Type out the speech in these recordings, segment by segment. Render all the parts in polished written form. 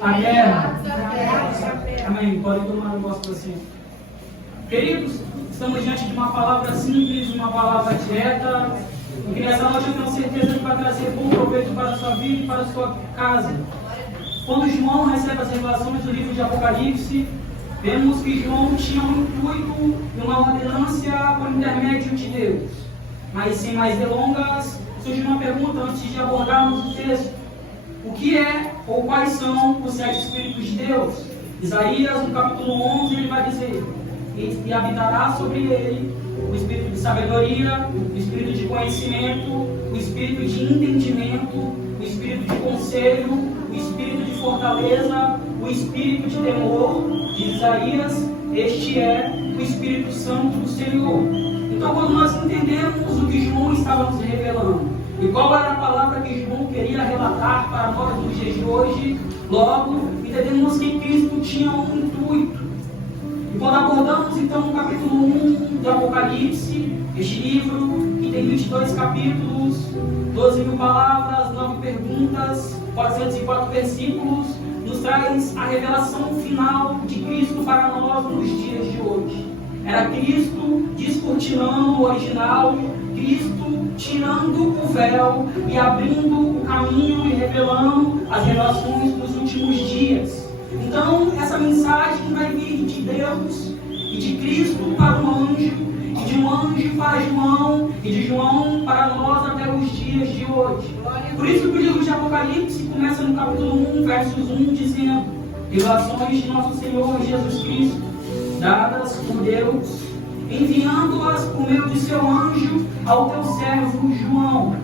a terra. Amém. Pode tomar o vosso assento. Queridos, estamos diante de uma palavra simples, uma palavra direta, e que nessa noite eu tenho certeza que vai trazer bom proveito para a sua vida e para a sua casa. Quando João recebe as revelações do livro de Apocalipse, vemos que João tinha um intuito e uma ordenância por intermédio de Deus. Mas sem mais delongas, surge uma pergunta antes de abordarmos o texto. O que é ou quais são os 7 Espíritos de Deus? Isaías, no capítulo 11, ele vai dizer: e habitará sobre ele o Espírito de sabedoria, o Espírito de conhecimento, o Espírito de entendimento, o Espírito de conselho, o Espírito de fortaleza, o Espírito de temor. De Isaías, este é o Espírito Santo do Senhor. Então, quando nós entendemos o que João estava nos revelando, e qual era a palavra que João queria relatar para nós nos dias de hoje, logo entendemos que Cristo tinha um intuito. E quando abordamos então o capítulo 1 de Apocalipse, este livro que tem 22 capítulos, 12.000 palavras, 9 perguntas, 404 versículos, nos traz a revelação final de Cristo para nós nos dias de hoje. Era Cristo descortinando o original, Cristo tirando o véu e abrindo o caminho e revelando as revelações dos últimos dias. Então, essa mensagem vai vir de Deus e de Cristo para o anjo, e de um anjo para João, e de João para nós até os dias de hoje. Por isso que o livro de Apocalipse começa no capítulo 1, versos 1, dizendo: revelações de nosso Senhor Jesus Cristo, dadas por Deus, enviando-as por meio de seu anjo ao teu servo João.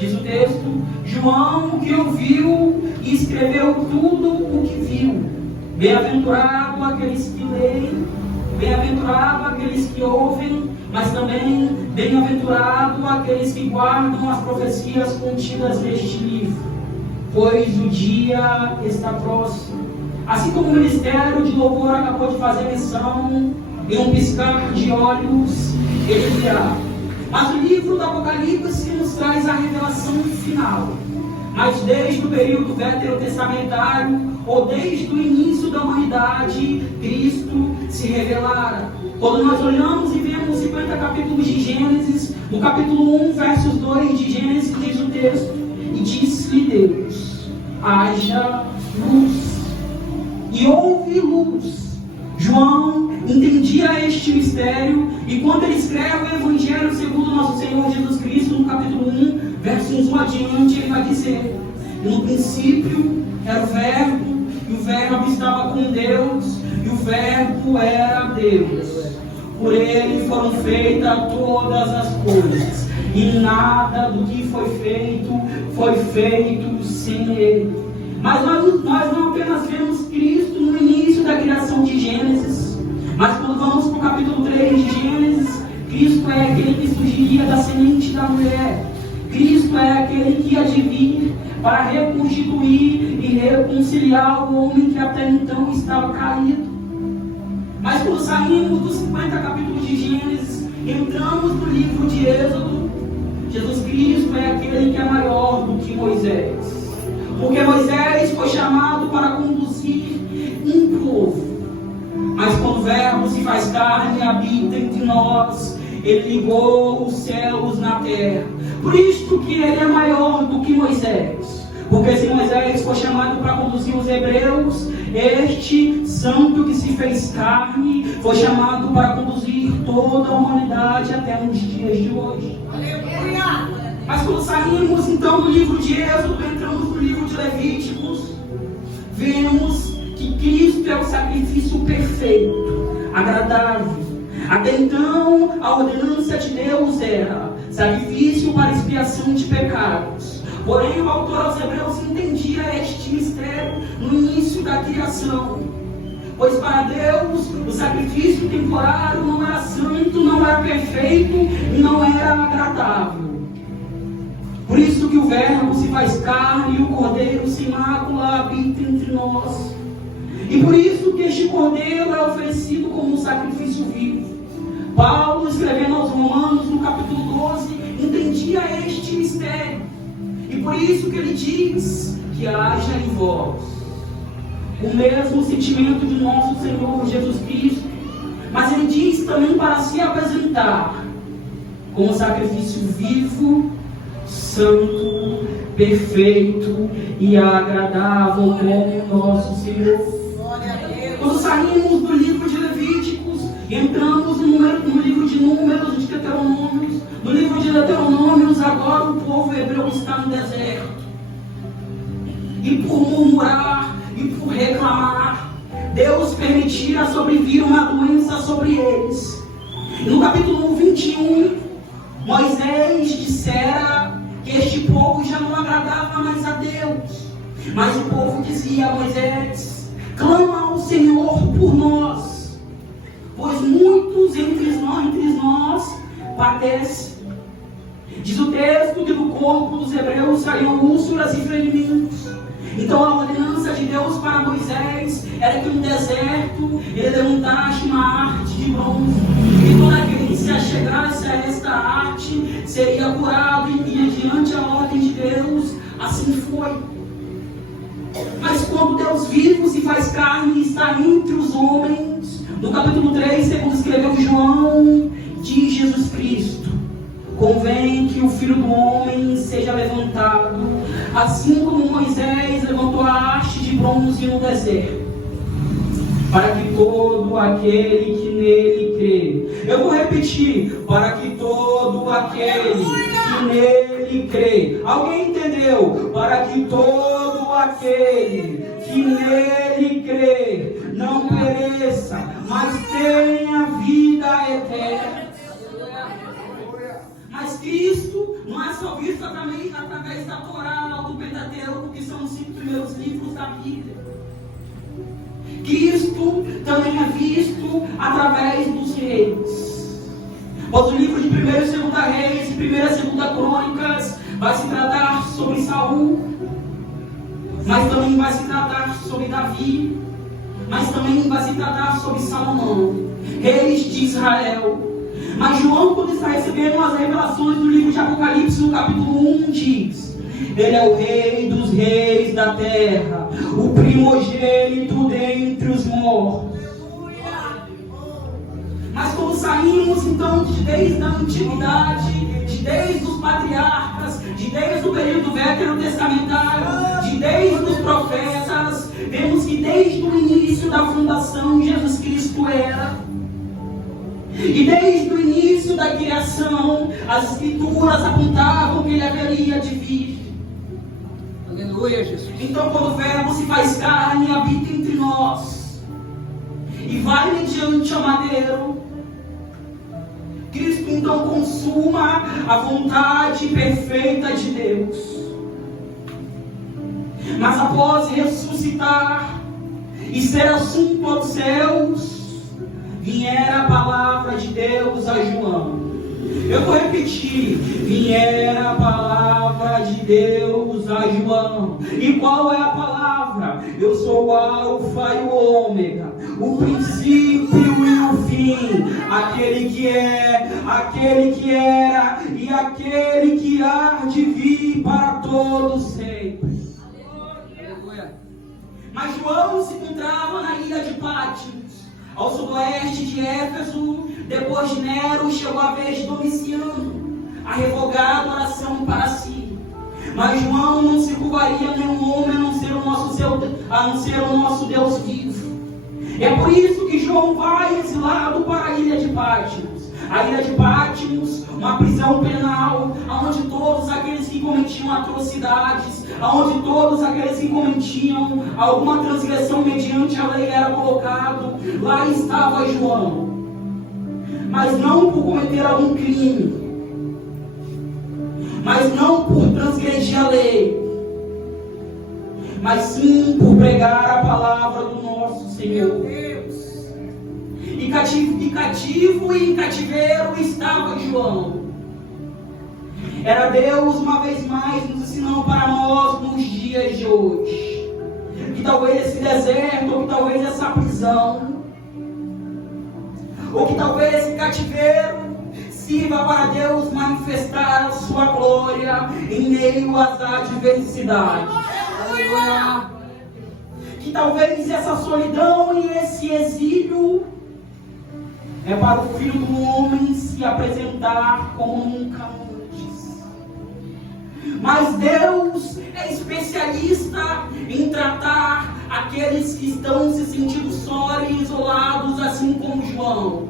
Diz o texto: João, que ouviu e escreveu tudo o que viu. Bem-aventurado aqueles que leem, bem-aventurado aqueles que ouvem, mas também bem-aventurado aqueles que guardam as profecias contidas neste livro, pois o dia está próximo. Assim como o ministério de louvor acabou de fazer menção, em um piscar de olhos ele virá. Mas o livro do Apocalipse nos traz a revelação final. Mas desde o período veterotestamentário, ou desde o início da humanidade, Cristo se revelara. Quando nós olhamos e vemos 50 capítulos de Gênesis, no capítulo 1, versos 2 de Gênesis, diz o texto: e disse-lhe Deus: haja luz. E houve luz. João entendia este mistério, e quando ele escreve o Evangelho segundo nosso Senhor Jesus Cristo, no capítulo 1, versos 1 adiante, ele vai dizer: no princípio era o Verbo, e o Verbo estava com Deus, e o Verbo era Deus. Por ele foram feitas todas as coisas, e nada do que foi feito sem ele. Mas nós não apenas vemos Cristo no início da criação de Gênesis, mas quando vamos para o capítulo 3 de Gênesis, Cristo é aquele que surgiria da semente da mulher. Cristo é aquele que há de vir para reconstituir e reconciliar o homem que até então estava caído. Mas quando saímos dos 50 capítulos de Gênesis, entramos no livro de Êxodo, Jesus Cristo é aquele que é maior do que Moisés. Porque Moisés foi chamado para conduzir um povo. Mas quando o Verbo se faz carne e habita entre nós, ele ligou os céus na terra. Por isto que ele é maior do que Moisés. Porque se Moisés foi chamado para conduzir os hebreus, este santo que se fez carne foi chamado para conduzir toda a humanidade até nos dias de hoje. Aleluia! Mas quando saímos então do livro de Êxodo, entramos no livro de Levíticos, vemos que Cristo é o sacrifício perfeito, agradável. Até então, a ordenança de Deus era sacrifício para expiação de pecados. Porém, o autor aos Hebreus entendia este mistério no início da criação. Pois para Deus, o sacrifício temporário não era santo, não era perfeito e não era agradável. Por isso que o Verbo se faz carne e o Cordeiro sem mácula habita entre nós. E por isso que este Cordeiro é oferecido como um sacrifício vivo. Paulo, escrevendo aos Romanos, no capítulo 12, entendia este mistério. E por isso que ele diz que haja em vós o mesmo sentimento de nosso Senhor Jesus Cristo, mas ele diz também para se apresentar como sacrifício vivo, santo, perfeito e agradável como nosso Senhor. Quando saímos do livro de Levíticos, entramos no livro de Números, de Deuteronômios. No livro de Deuteronômios, agora o povo hebreu está no deserto. E por murmurar e por reclamar, Deus permitia sobrevir uma doença sobre eles. E no capítulo 21, Moisés dissera que este povo já não agradava mais a Deus. Mas o povo dizia a Moisés: clama ao Senhor por nós, pois muitos entre nós padecem. Diz o texto que do corpo dos hebreus saíam úlceras e ferimentos. Então a ordenança de Deus para Moisés era que no deserto ele levantasse uma arte de bronze, e todo aquele que se achegasse a esta arte seria curado, e mediante a ordem de Deus assim foi. Mas quando Deus vivo se faz carne e está entre os homens, no capítulo 3, segundo escreveu João, diz Jesus Cristo: convém que o Filho do Homem seja levantado, assim como Moisés levantou a haste de bronze no deserto, para que todo aquele que nele crê. Eu vou repetir: para que todo aquele que nele crê. Alguém entendeu? Para que todo aquele que nele crê não pereça, mas tenha vida eterna. Mas Cristo não é só visto através da Torá ou do Pentateuco, que são os 5 primeiros livros da Bíblia. Cristo também é visto através dos reis. Pois o livro de 1 e 2 Reis, 1 e 2 Crônicas, vai se tratar sobre Saul, mas também vai se tratar sobre Davi, mas também vai se tratar sobre Salomão, reis de Israel. Mas João, quando está recebendo as revelações do livro de Apocalipse, no capítulo 1, diz: ele é o rei dos reis da terra, o primogênito dentre os mortos. Mas quando saímos então desde a antiguidade, desde os patriarcas, desde o período veterotestamentário, desde os profetas, vemos que desde o início da fundação Jesus Cristo era. E desde o início da criação, as escrituras apontavam que ele haveria de vir. Aleluia, Jesus. Então, quando o Verbo se faz carne e habita entre nós, e vai mediante o madeiro, Cristo então consuma a vontade perfeita de Deus. Mas após ressuscitar e ser assunto aos céus, viera a palavra de Deus a João. Eu vou repetir: viera a palavra de Deus a João. E qual é a palavra? Eu sou o Alfa e o Ômega, o princípio e o fim, aquele que é, aquele que era e aquele que há de vir para todos sempre. Mas João se encontrava na ilha de Patmos, ao sudoeste de Éfeso. Depois de Nero, chegou a vez de Domiciano, a revogar a adoração para si. Mas João não se curvaria a nenhum homem a não ser o nosso Deus vivo. É por isso que João vai exilado para a ilha de Patmos. A ilha de Patmos, uma prisão penal, onde todos aqueles que cometiam atrocidades, onde todos aqueles que cometiam alguma transgressão mediante a lei era colocado. Lá estava João, mas não por cometer algum crime, mas não por transgredir a lei, mas sim por pregar a palavra do nosso Senhor. E cativo e em cativeiro estava João. Era Deus uma vez mais nos ensinando para nós nos dias de hoje, que talvez esse deserto, ou que talvez essa prisão, ou que talvez esse cativeiro sirva para Deus manifestar a sua glória em meio às adversidades. Aleluia. que talvez essa solidão e esse exílio é para o Filho do Homem se apresentar como nunca antes. Mas Deus é especialista em tratar aqueles que estão se sentindo só e isolados, assim como João.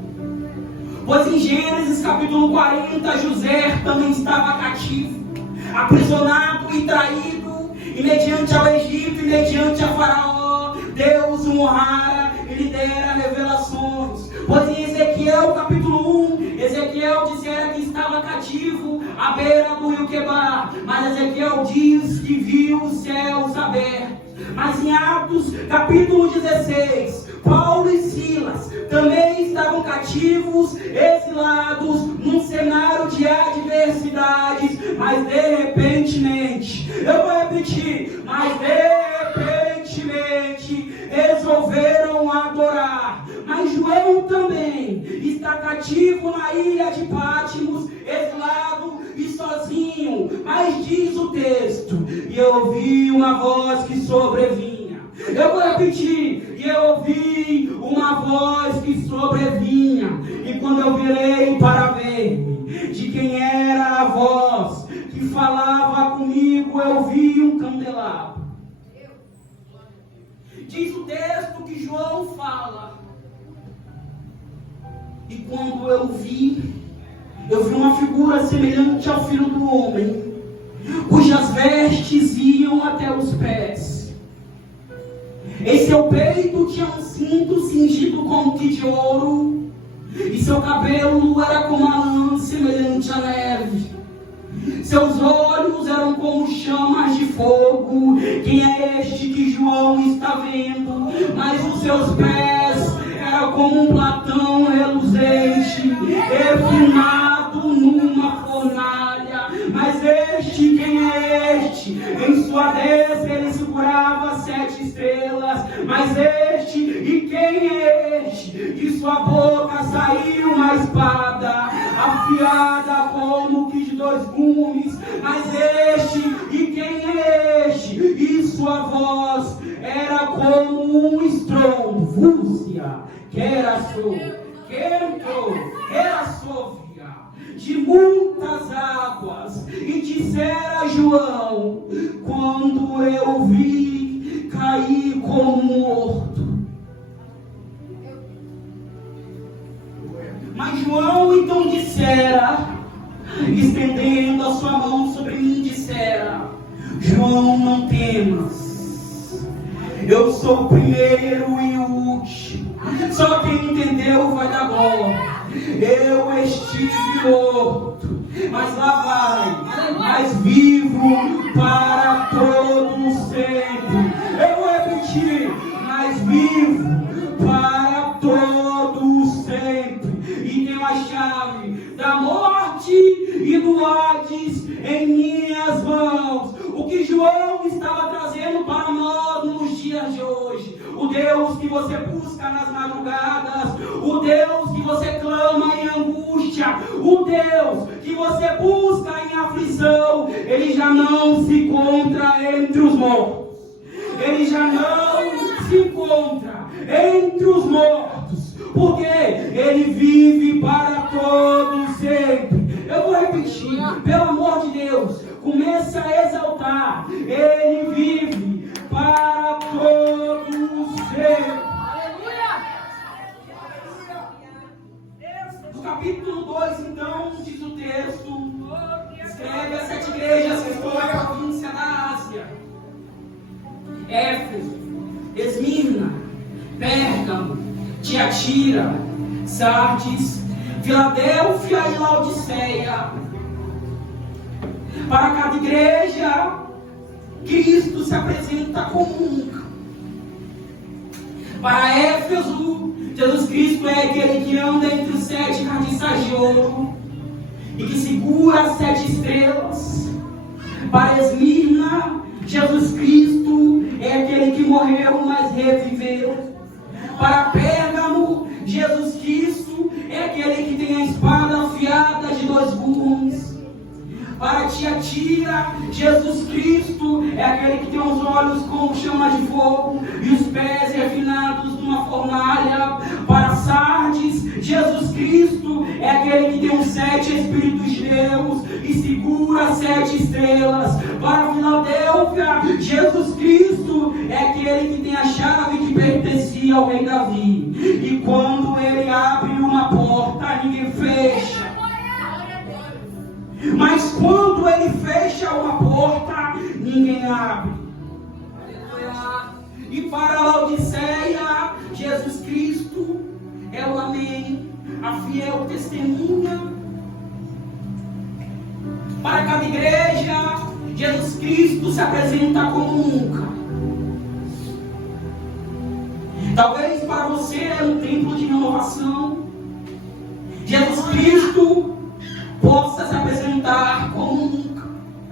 Pois em Gênesis capítulo 40, José também estava cativo, aprisionado e traído, e mediante ao Egito e mediante a Faraó, Deus o honrara e lhe dera revelações. Pois em Ezequiel capítulo 1, Ezequiel dissera que estava cativo à beira do rio Quebar, mas Ezequiel diz que viu os céus abertos. Mas em Atos capítulo 16, Paulo e Silas também estavam cativos, exilados, num cenário de adversidades, mas de repentemente, eu vou repetir, mas de repentemente resolveram adorar. Mas João também está cativo na ilha de Pátimos, exilado e sozinho. Mas diz o texto: e eu ouvi uma voz que sobrevinha. Eu vou repetir: e eu ouvi uma voz que sobrevinha. E quando eu virei para ver de quem era a voz que falava comigo, eu vi um candelabro. Diz o texto que João fala: e quando eu vi uma figura semelhante ao Filho do Homem, cujas vestes iam até os pés. Em seu peito tinha um cinto cingido com que de ouro, e seu cabelo era como a lã semelhante à neve. Seus olhos eram como chamas de fogo. Quem é este que João está vendo? Mas os seus pés eram como um latão reluzente, refinado numa fornalha. Mas este, quem é este? Em sua destra ele segurava 7 estrelas. Mas este, e quem é este? De sua boca saiu uma espada, afiada como que de 2 gumes. Mas este, e quem é este? E sua voz era como um estrondo, Vúzia, que era sóvia, de muitas águas. E dissera a João: quando eu vi, caí como morto. Mas João então dissera, estendendo a sua mão sobre mim, dissera: João, não temas, eu sou o primeiro e o último. Só quem entendeu vai dar glória. Eu estive morto, mas lá vai, mas vivo para todo sempre. Eu vou repetir: mas vivo para todo sempre. E tenho a chave da morte e do Hades em minhas mãos. O que João estava trazendo para nós nos dias de hoje: o Deus que você busca nas madrugadas, o Deus que você clama em angústia, o Deus que você busca em aflição, ele já não se encontra entre os mortos. Ele já não se encontra entre os mortos, porque ele vive para todos sempre. Eu vou repetir, pelo amor de Deus, começa a exaltar. Ele vive para todos sempre. No capítulo 2, então, diz o texto, escreve as 7 igrejas que estão na província da Ásia: Éfeso, Esmirna, Pérgamo, Tiatira, Sardes, Filadélfia e Laodiceia. Para cada igreja, Cristo se apresenta como nunca. Para Éfeso, Jesus Cristo é aquele que anda entre os 7 carniças de ouro e que segura as 7 estrelas. Para Esmirna, Jesus Cristo é aquele que morreu, mas reviveu. Para Pérgamo, Jesus Cristo é aquele que tem a espada afiada de 2 gumes. Para Tiatira, Jesus Cristo é aquele que tem os olhos como chama de fogo. e os pés refinados numa fornalha. Para Sardes, Jesus Cristo é aquele que tem os 7 Espíritos de Deus e segura 7 estrelas. Para Filadélfia, Jesus Cristo é aquele que tem a chave que pertencia ao rei Davi. E quando ele abre uma porta, ninguém fecha. Mas quando ele fecha uma porta, ninguém abre. E para Laodiceia, Jesus Cristo é o Amém, a fiel testemunha. Para cada igreja, Jesus Cristo se apresenta como nunca. Talvez para você é um templo de renovação. Jesus Cristo possa se apresentar como nunca.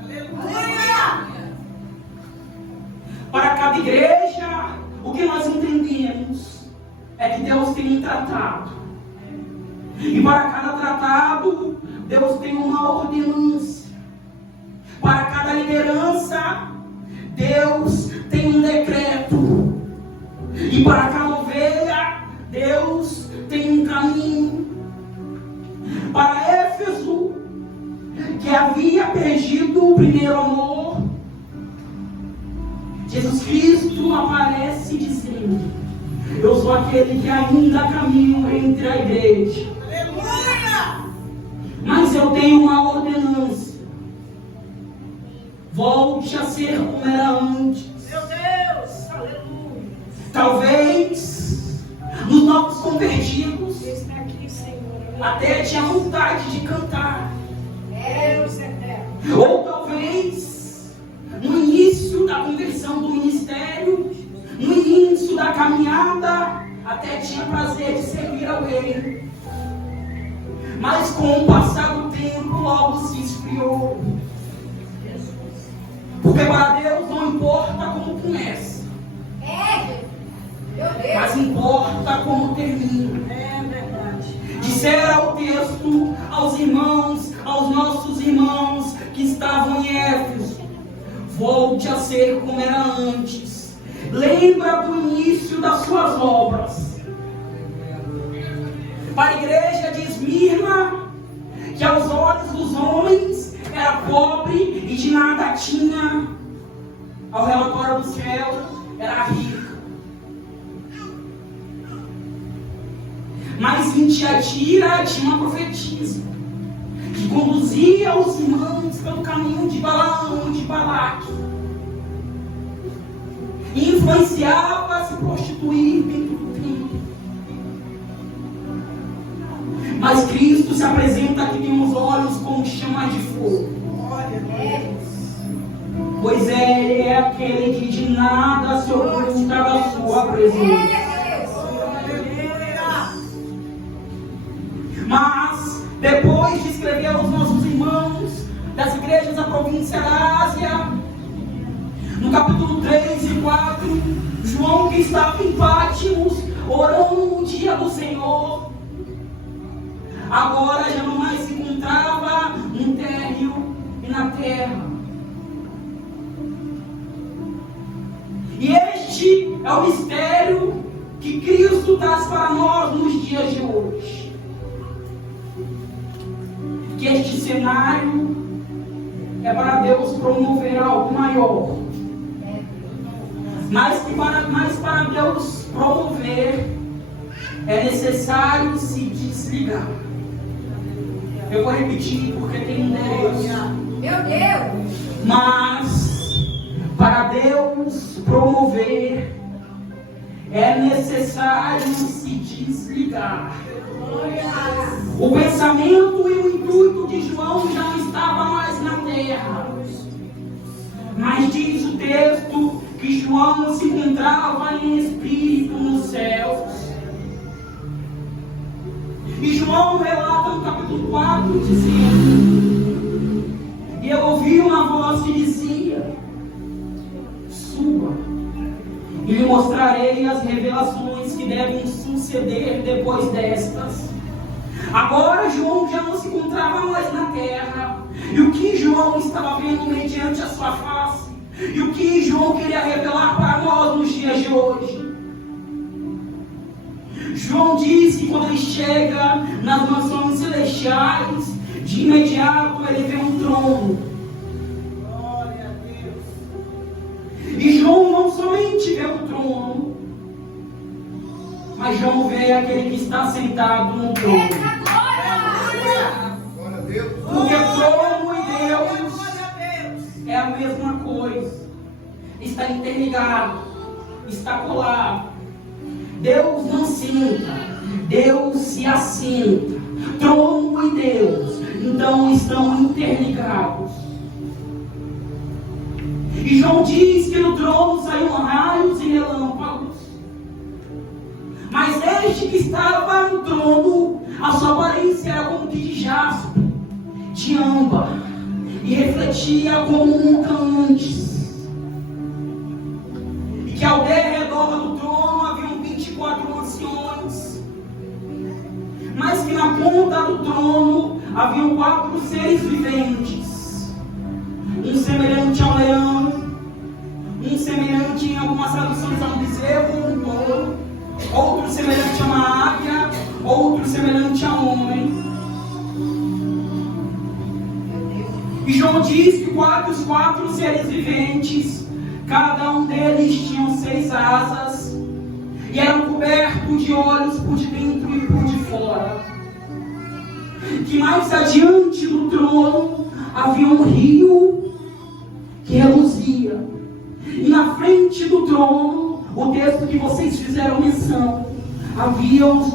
Aleluia! Para cada igreja, o que nós entendemos é que Deus tem um tratado. E para cada tratado, Deus tem uma ordenança. Para cada liderança, Deus tem um decreto. E para cada ovelha, Deus tem um caminho. Para Éfeso, que havia perdido o primeiro amor, Jesus Cristo aparece dizendo: eu sou aquele que ainda caminho entre a igreja. Aleluia! Mas eu tenho uma ordenança. Volte a ser como era antes. Meu Deus! Aleluia! Talvez nos novos convertidos até tinha vontade de cantar. Ou talvez no início da conversão do ministério, no início da caminhada, até tinha prazer de servir ao rei. Mas com o passar do tempo logo se esfriou. Porque para Deus não importa como começa, mas importa como termina. Dissera o texto aos irmãos, aos nossos irmãos que estavam em Éfeso: volte a ser como era antes. Lembra do início das suas obras. Para a igreja de Esmirna, que aos olhos dos homens era pobre e de nada tinha, ao relatório do céu era rica. Mas em Tiatira tinha uma profetisa que conduzia os irmãos pelo caminho de Balaão, de Balaque, e influenciava a se prostituir dentro do templo. Mas Cristo se apresenta que tem os olhos como chama de fogo. Pois Ele é aquele que de nada se oculta da sua presença. Mas, depois de escrever aos nossos irmãos das igrejas da província da Ásia, no capítulo 3 e 4, João, que estava em Pátimos, orando no dia do Senhor, agora já não mais se encontrava no térreo e na terra. E este é o mistério que Cristo traz para nós nos dias de hoje. Que este cenário é para Deus promover algo maior. Mas para Deus promover é necessário se desligar. Eu vou repetir porque tem um endereço. Meu Deus! Mas para Deus promover é necessário se desligar. O pensamento e o intuito de João já não estava mais na terra. Mas diz o texto que João se encontrava em espírito nos céus. E João relata no capítulo 4, dizendo: e eu ouvi uma voz que dizia: suba, e lhe mostrarei as revelações que devem suceder depois destas. Agora João já não se encontrava mais na terra, e o que João estava vendo mediante a sua face E o que João queria revelar para nós nos dias de hoje? João disse que quando ele chega nas mansões celestiais, de imediato ele vê um trono. Glória a Deus. E João não somente vê um trono, mas João vê aquele que está sentado no trono. Porque trono e Deus é a mesma coisa. Está interligado, está colado. Deus não senta, Deus se assenta. Trono e Deus, então, estão interligados. E João diz que do trono saíram raios e relâmpagos. Mas este que estava no trono, a sua aparência era como que de jaspe, de âmbar, e refletia como nunca antes. E que ao derredor do trono haviam 24 anciões, mas que na ponta do trono haviam 4 seres viventes, um semelhante ao leão, um semelhante em algumas traduções a um bezerro ou um touro, outro semelhante a uma águia, outro semelhante a um homem. E João diz que os 4 seres viventes, cada um deles tinham 6 asas, e eram cobertos de olhos por de dentro e por de fora. Que mais adiante do trono havia um rio que reluzia. E na frente do trono, o texto que vocês fizeram menção, havia os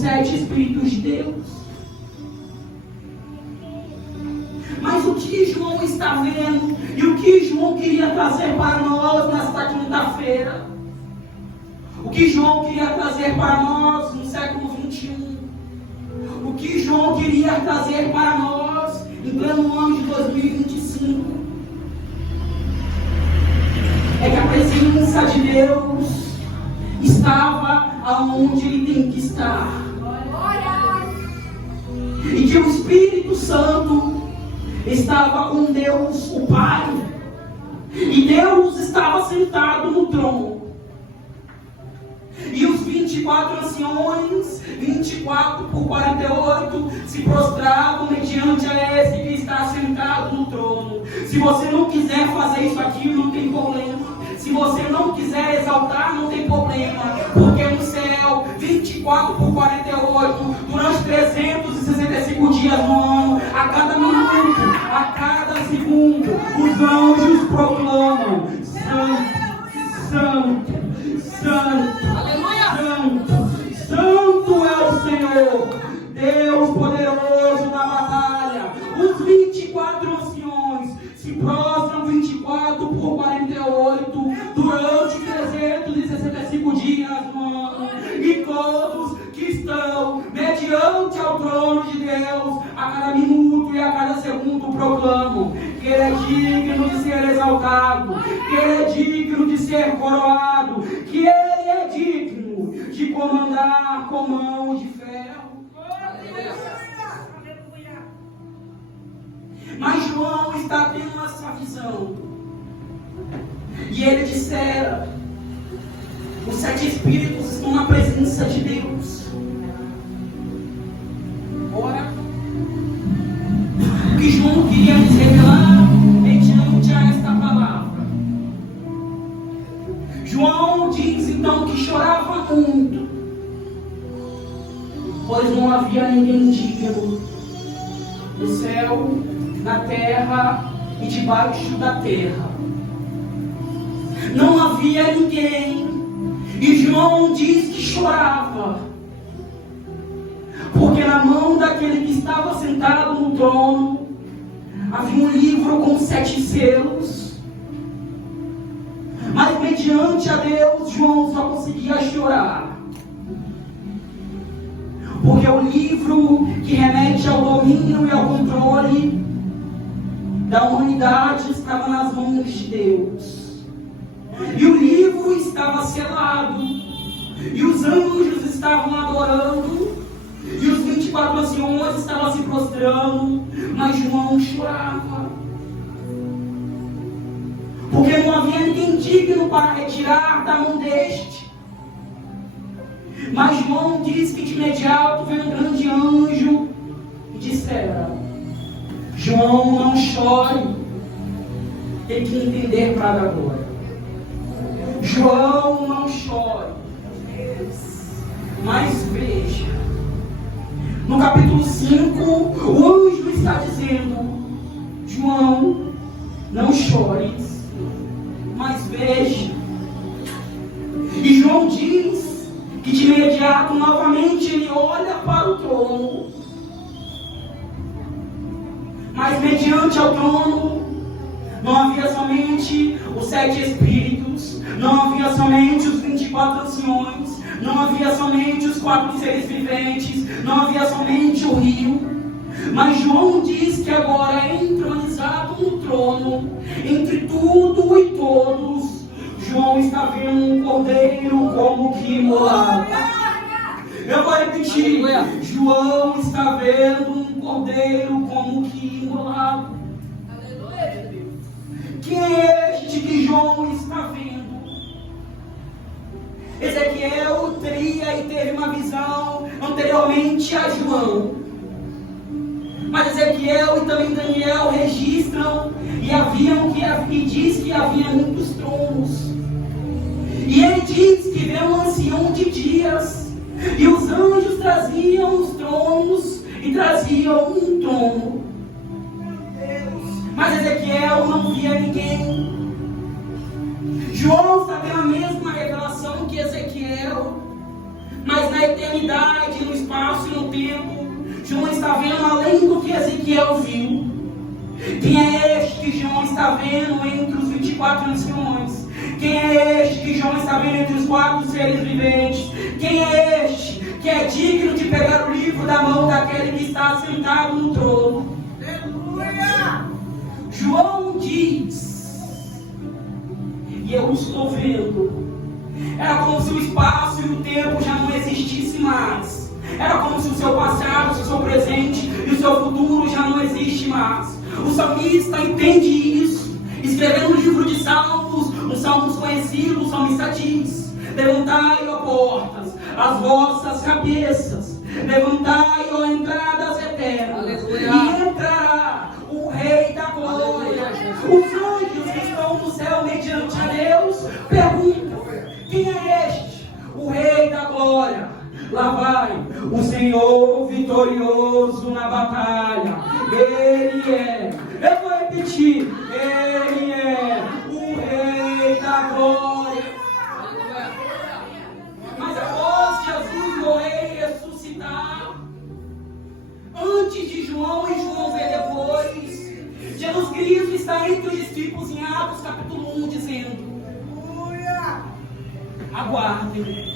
7 Espíritos de Deus. Mas o que João está vendo e o que João queria trazer para nós nesta quinta-feira, o que João queria trazer para nós no século 21, o que João queria trazer para nós em pleno ano de 2025, é que a presença de Deus estava aonde Ele tem que estar. E que o Espírito Santo estava com Deus, o Pai. E Deus estava sentado no trono. E os 24 anciões, 24 por 48, se prostravam mediante a esse que está sentado no trono. Se você não quiser fazer isso aqui, não tem problema. Se você não quiser exaltar, não tem problema. Porque no céu, 24 por 48, durante 365 dias no ano, a cada minuto, a cada segundo, os anjos proclamam: Santo, Santo, Santo, Santo, Santo é o Senhor, Deus poderoso na batalha. Os 24 anciões se prostram 24 por 48 durante 365 dias no ano. E todos que estão mediante ao trono de Deus, a cada minuto e a cada segundo proclamam que Ele é digno de ser exaltado, que Ele é digno de ser coroado, que Ele é digno de comandar com mão de ferro. Mas João está tendo essa visão. E ele dissera: os 7 Espíritos estão na presença de Deus. Ora, o que João queria nos revelar mediante a esta palavra. João diz então que chorava muito, pois não havia ninguém digno no céu, na terra e debaixo da terra. Não havia ninguém. E João diz que chorava, porque na mão daquele que estava sentado no trono havia um livro com 7 selos. Mas mediante a Deus, João só conseguia chorar, porque o livro que remete ao domínio e ao controle da humanidade estava nas mãos de Deus. E o livro estava selado, e os anjos estavam adorando, e os 24 anciões estavam se prostrando, mas João chorava, porque não havia ninguém digno para retirar da mão deste. Mas João diz que de imediato veio um grande anjo e dissera: João, não chore, tem que entender para agora. João, não chore. Mas veja, no capítulo 5, o anjo está dizendo: João, não chores. Mas veja, e João diz que de imediato, novamente, ele olha para o trono. Mas mediante ao trono, não havia somente os 7 espíritos, não havia somente os 24 anciões, não havia somente os 4 seres viventes, não havia somente o rio. Mas João diz que agora, entronizado no trono, entre tudo e todos, João está vendo um cordeiro como que imolado. Eu vou repetir: João está vendo um cordeiro como que imolado. Quem é este que João está vendo? Ezequiel teria e teve uma visão anteriormente a João. Mas Ezequiel e também Daniel registram e diz que havia muitos tronos. E ele diz que veio um ancião de dias, e os anjos traziam os tronos e traziam um trono. Mas Ezequiel não via ninguém. João está tendo a mesma revelação que Ezequiel, mas na eternidade, no espaço e no tempo, João está vendo além do que Ezequiel viu. Quem é este que João está vendo entre os 24 anciões? Quem é este que João está vendo entre os 4 seres viventes? Quem é este que é digno de pegar o livro da mão daquele que está sentado no trono? Aleluia! João diz, e eu estou vendo, era como se o espaço e o tempo já não existissem mais. Era como se o seu passado, o seu presente e o seu futuro já não existem mais. O salmista entende isso, escrevendo um livro de salmos, um salmos conhecido, o salmista diz: levantai, ó portas, as vossas cabeças, levantai, ó entradas eternas, aleluia, e entrará o Rei da Glória. Os anjos que estão no céu mediante a Deus perguntam: quem é este? O Rei da Glória. Lá vai o Senhor vitorioso na batalha. Ele é, eu vou repetir, Ele é o Rei da Glória. Mas após Jesus morrer e ressuscitar, antes de João e João ver depois, Jesus Cristo está entre os discípulos em Atos capítulo 1 dizendo: aguardem.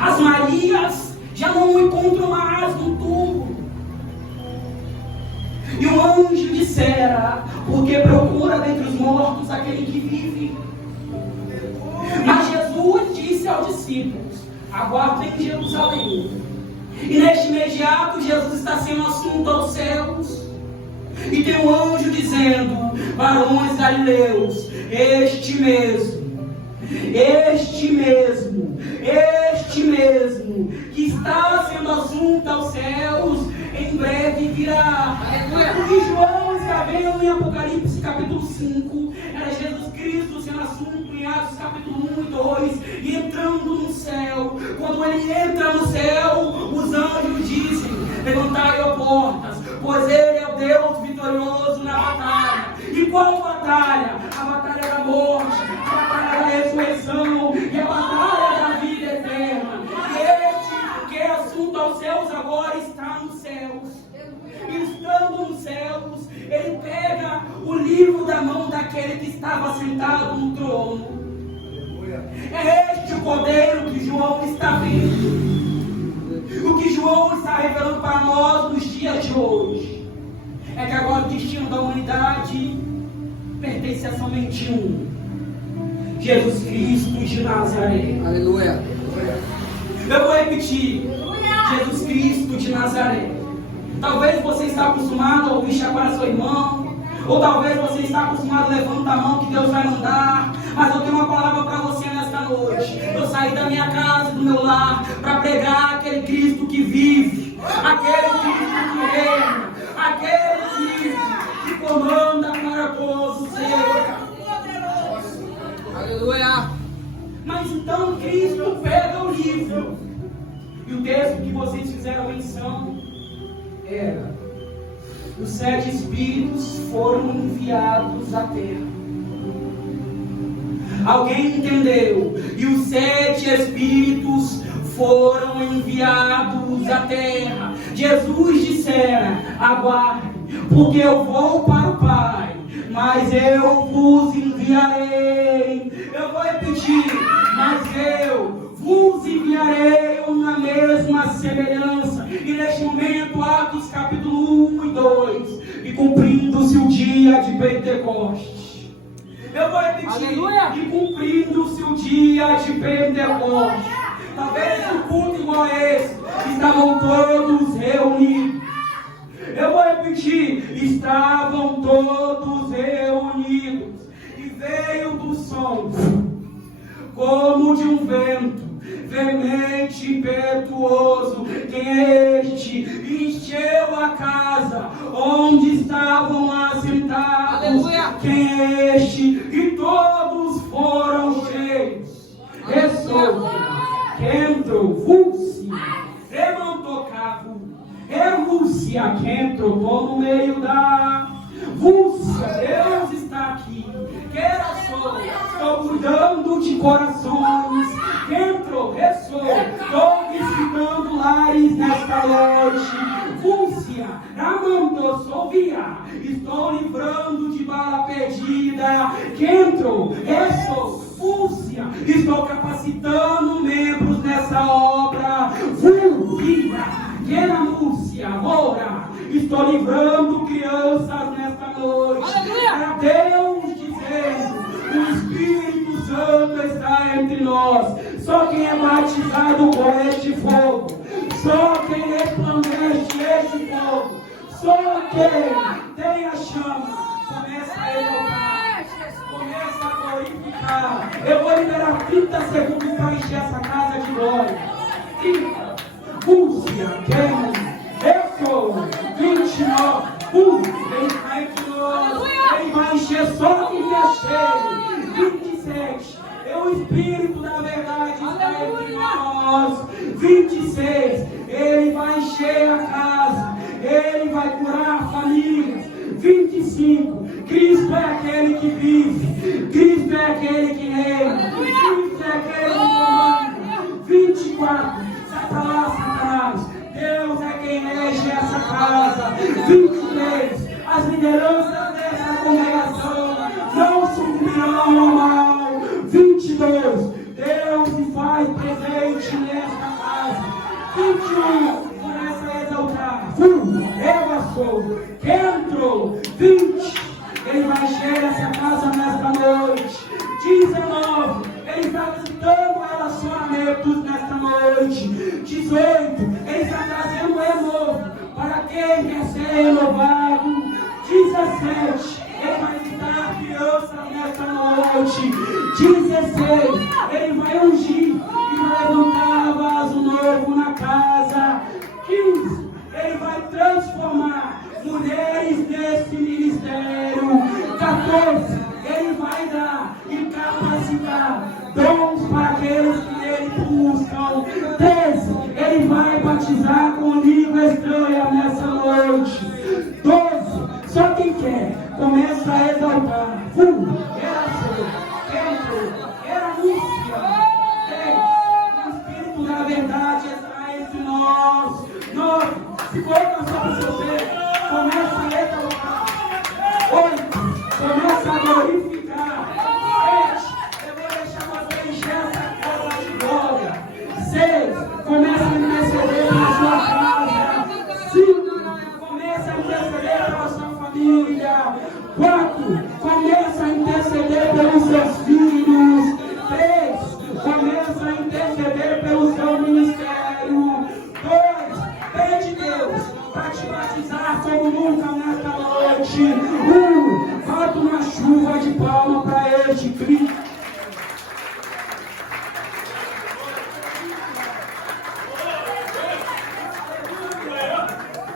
As Marias já não o encontram mais no túmulo. E o anjo dissera: porque procura dentre os mortos aquele que vive. Mas Jesus disse aos discípulos: aguardem em Jerusalém. E neste imediato Jesus está sendo assunto aos céus. E tem um anjo dizendo: varões galileus, este mesmo que está sendo assunto aos céus, em breve virá. O que João está vendo em Apocalipse capítulo 5 era Jesus Cristo sendo assunto em Atos capítulo 1 e 2 e entrando no céu. Quando ele entra no céu, os anjos dizem: levantai, ó portas, pois ele é o Deus vitorioso na batalha. E qual batalha? A batalha da morte, a batalha da ressurreição e a batalha da vida eterna. E este que é assunto aos céus agora está nos céus. E estando nos céus, ele pega o livro da mão daquele que estava sentado no trono. É este o cordeiro que João está vendo. O que João está revelando para nós nos dias de hoje é que agora o destino da humanidade pertence a somente um: Jesus Cristo de Nazaré. Aleluia. Eu vou repetir: Jesus Cristo de Nazaré. Talvez você está acostumado a ouvir chamar seu irmão, Ou talvez você está acostumado, levanta a mão que Deus vai mandar. Mas eu tenho uma palavra para você nesta noite. Eu saí da minha casa, do meu lar, para pregar aquele Cristo que vive, aquele Cristo que reina, aquele Cristo que comanda para todos os seus. Aleluia! Mas então Cristo pega o livro. E o texto que vocês fizeram menção era: os 7 espíritos foram enviados à terra. Alguém entendeu? E os 7 espíritos foram enviados à terra. Jesus dissera: aguarde, porque eu vou para o Pai, mas eu vos enviarei. Eu vou repetir: mas eu vos enviarei na mesma semelhança. E neste momento, Atos capítulo 1 e 2, e cumprindo-se o dia de Pentecostes. Eu vou repetir: aleluia. E cumprindo-se o dia de Pentecostes. Talvez um culto igual a esse, estavam todos reunidos. Eu vou repetir: estavam todos reunidos. E veio do som como de um vento veemente, impetuoso. Quem é este? Encheu a casa onde estavam assentados. Aleluia. Quem é este? E todos foram cheios. Ressou, Quentro, Vúcia, Remantocavo, Rússia, Quentro, estou no meio da Vúcia. Deus está aqui. Queira só, estou cuidando de corações. Quentro, ressou, estou visitando lares nesta noite. Vúcia, Ramandosovia, estou livrando de bala perdida. Quentro, ressou, Vúcia, estou capacitando membros nessa obra. Vúcia, Quenamúcia, Ora, estou livrando crianças nesta noite. Para Deus dizendo: o Espírito Santo está entre nós. Só quem é batizado com este fogo, só quem resplandece este fogo, só quem tem a chama, começa a exaltar, começa a glorificar. Eu vou liberar 30 segundos para encher essa casa de glória. 30. Rússia, queima, eu sou 29, ele está entre nós, ele vai encher só quem me achei. 27, o Espírito da verdade está entre nós. 26, ele vai encher a casa, ele vai curar famílias. 25, Cristo é aquele que vive, Cristo é aquele que reina, Cristo é aquele que comanda. 24, sai pra lá, Satanás, Deus é quem rege essa casa. 23, as lideranças dessa congregação não sucumbirão ao mal. 22, Deus se faz presente nesta casa. 21, começa a exaltar. Eu sou, entrou. 20, ele vai encher essa casa nesta noite. 19, ele está visitando relacionamentos nesta noite. 18, ele está trazendo renovo para quem quer ser renovado. 17, ele vai visitar crianças nesta noite. 16, ele vai ungir e vai levantar vaso novo na casa. 15, ele vai transformar mulheres nesse ministério. 14, ele vai dar e capacitar dons para aqueles que nele buscam. 13, ele vai batizar com língua estranha nessa noite. 12, só quem quer, começa a exaltar.